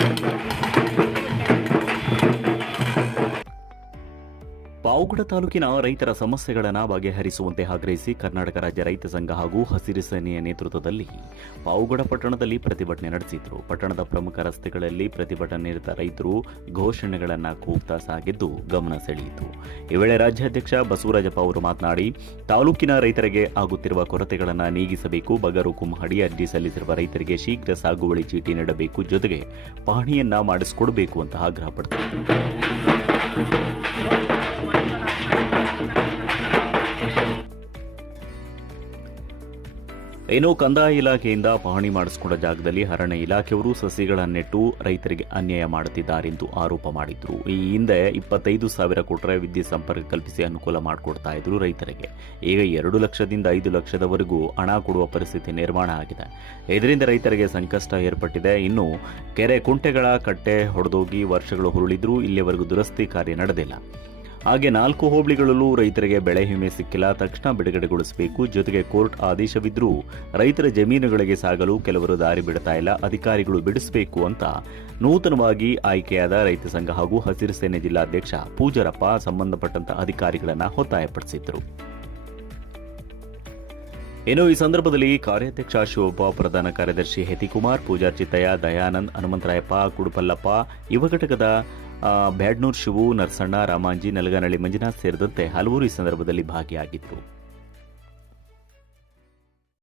Thank you. ಕುಂದಗೋಡ ತಾಲೂಕಿನ ರೈತರ ಸಮಸ್ಯೆಗಳನ್ನು ಬಗೆಹರಿಸುವಂತೆ ಆಗ್ರಹಿಸಿ ಕರ್ನಾಟಕ ರಾಜ್ಯ ರೈತ ಸಂಘ ಹಾಗೂ ಹಸಿರು ಸೇನೆಯ ನೇತೃತ್ವದಲ್ಲಿ ಪಾವುಗಡ ಪಟ್ಟಣದಲ್ಲಿ ಪ್ರತಿಭಟನೆ ನಡೆಸಿದ್ರು. ಪಟ್ಟಣದ ಪ್ರಮುಖ ರಸ್ತೆಗಳಲ್ಲಿ ಪ್ರತಿಭಟನೆ ನಿರತ ರೈತರು ಘೋಷಣೆಗಳನ್ನು ಕೂಗ್ತಾ ಸಾಗಿದ್ದು ಗಮನ ಸೆಳೆಯಿತು. ಈ ವೇಳೆ ರಾಜ್ಯಾಧ್ಯಕ್ಷ ಬಸವರಾಜಪ್ಪ ಅವರು ಮಾತನಾಡಿ, ತಾಲೂಕಿನ ರೈತರಿಗೆ ಆಗುತ್ತಿರುವ ಕೊರತೆಗಳನ್ನು ನೀಗಿಸಬೇಕು, ಬಗರು ಕುಂಹಡಿ ಅರ್ಜಿ ಸಲ್ಲಿಸಿರುವ ರೈತರಿಗೆ ಶೀಘ್ರ ಸಾಗುವಳಿ ಚೀಟಿ ನೀಡಬೇಕು, ಜೊತೆಗೆ ಪಹಣಿಯನ್ನ ಮಾಡಿಸಿಕೊಡಬೇಕು ಅಂತ ಆಗ್ರಹಪಡಿಸಿದರು ಏನೋ ಕಂದಾಯ ಇಲಾಖೆಯಿಂದ ಪಹಣಿ ಮಾಡಿಸಿಕೊಂಡ ಜಾಗದಲ್ಲಿ ಅರಣ್ಯ ಇಲಾಖೆಯವರು ಸಸಿಗಳನ್ನೆಟ್ಟು ರೈತರಿಗೆ ಅನ್ಯಾಯ ಮಾಡುತ್ತಿದ್ದಾರೆಂದು ಆರೋಪ ಮಾಡಿದ್ರು. ಈ ಹಿಂದೆ ಇಪ್ಪತ್ತೈದು ಸಾವಿರ ಕೊಟ್ಟರೆ ವಿದ್ಯುತ್ ಸಂಪರ್ಕ ಕಲ್ಪಿಸಿ ಅನುಕೂಲ ಮಾಡಿಕೊಡ್ತಾ ಇದ್ರು ರೈತರಿಗೆ. ಈಗ ಎರಡು ಲಕ್ಷದಿಂದ ಐದು ಲಕ್ಷದವರೆಗೂ ಹಣ ಕೊಡುವ ಪರಿಸ್ಥಿತಿ ನಿರ್ಮಾಣ ಆಗಿದೆ. ಇದರಿಂದ ರೈತರಿಗೆ ಸಂಕಷ್ಟ ಏರ್ಪಟ್ಟಿದೆ. ಇನ್ನು ಕೆರೆ ಕುಂಟೆಗಳ ಕಟ್ಟೆ ಹೊಡೆದೋಗಿ ವರ್ಷಗಳು ಹುರುಳಿದ್ರು ಇಲ್ಲಿಯವರೆಗೂ ದುರಸ್ತಿ ಕಾರ್ಯ ನಡೆದಿಲ್ಲ. ಹಾಗೆ ನಾಲ್ಕು ಹೋಬಳಿಗಳಲ್ಲೂ ರೈತರಿಗೆ ಬೆಳೆ ವಿಮೆ ಸಿಕ್ಕಿಲ್ಲ, ತಕ್ಷಣ ಬಿಡುಗಡೆಗೊಳಿಸಬೇಕು. ಜೊತೆಗೆ ಕೋರ್ಟ್ ಆದೇಶವಿದ್ರೂ ರೈತರ ಜಮೀನುಗಳಿಗೆ ಸಾಗಲು ಕೆಲವರು ದಾರಿ ಬಿಡ್ತಾ ಇಲ್ಲ, ಅಧಿಕಾರಿಗಳು ಬಿಡಿಸಬೇಕು ಅಂತ ನೂತನವಾಗಿ ಆಯ್ಕೆಯಾದ ರೈತ ಸಂಘ ಹಾಗೂ ಹಸಿರು ಸೇನೆ ಜಿಲ್ಲಾಧ್ಯಕ್ಷ ಪೂಜರಪ್ಪ ಸಂಬಂಧಪಟ್ಟಂತ ಅಧಿಕಾರಿಗಳನ್ನ ಒತ್ತಾಯಪಡಿಸಿದ್ರು ಇನ್ನು ಈ ಸಂದರ್ಭದಲ್ಲಿ ಕಾರ್ಯಾಧ್ಯಕ್ಷ ಶಿವಪ್ಪ, ಪ್ರಧಾನ ಕಾರ್ಯದರ್ಶಿ ಹೆತಿಕುಮಾರ್ ಪೂಜಾರ್ಚಿತಯ್ಯ ದಯಾನಂದ್, ಹನುಮಂತರಾಯಪ್ಪ, ಕುಡುಪಲ್ಲಪ್ಪ, ಯುವ ಘಟಕದ ಬ್ಯಾಡ್ನೂರ್ ಶಿವು ನರಸಣ್ಣ ರಾಮಾಂಜಿ ನಲಗನಹಳ್ಳಿ ಮಂಜುನಾಥ್ ಸೇರಿದಂತೆ ಹಲವರು ಈ ಸಂದರ್ಭದಲ್ಲಿ ಭಾಗಿಯಾಗಿದ್ದರು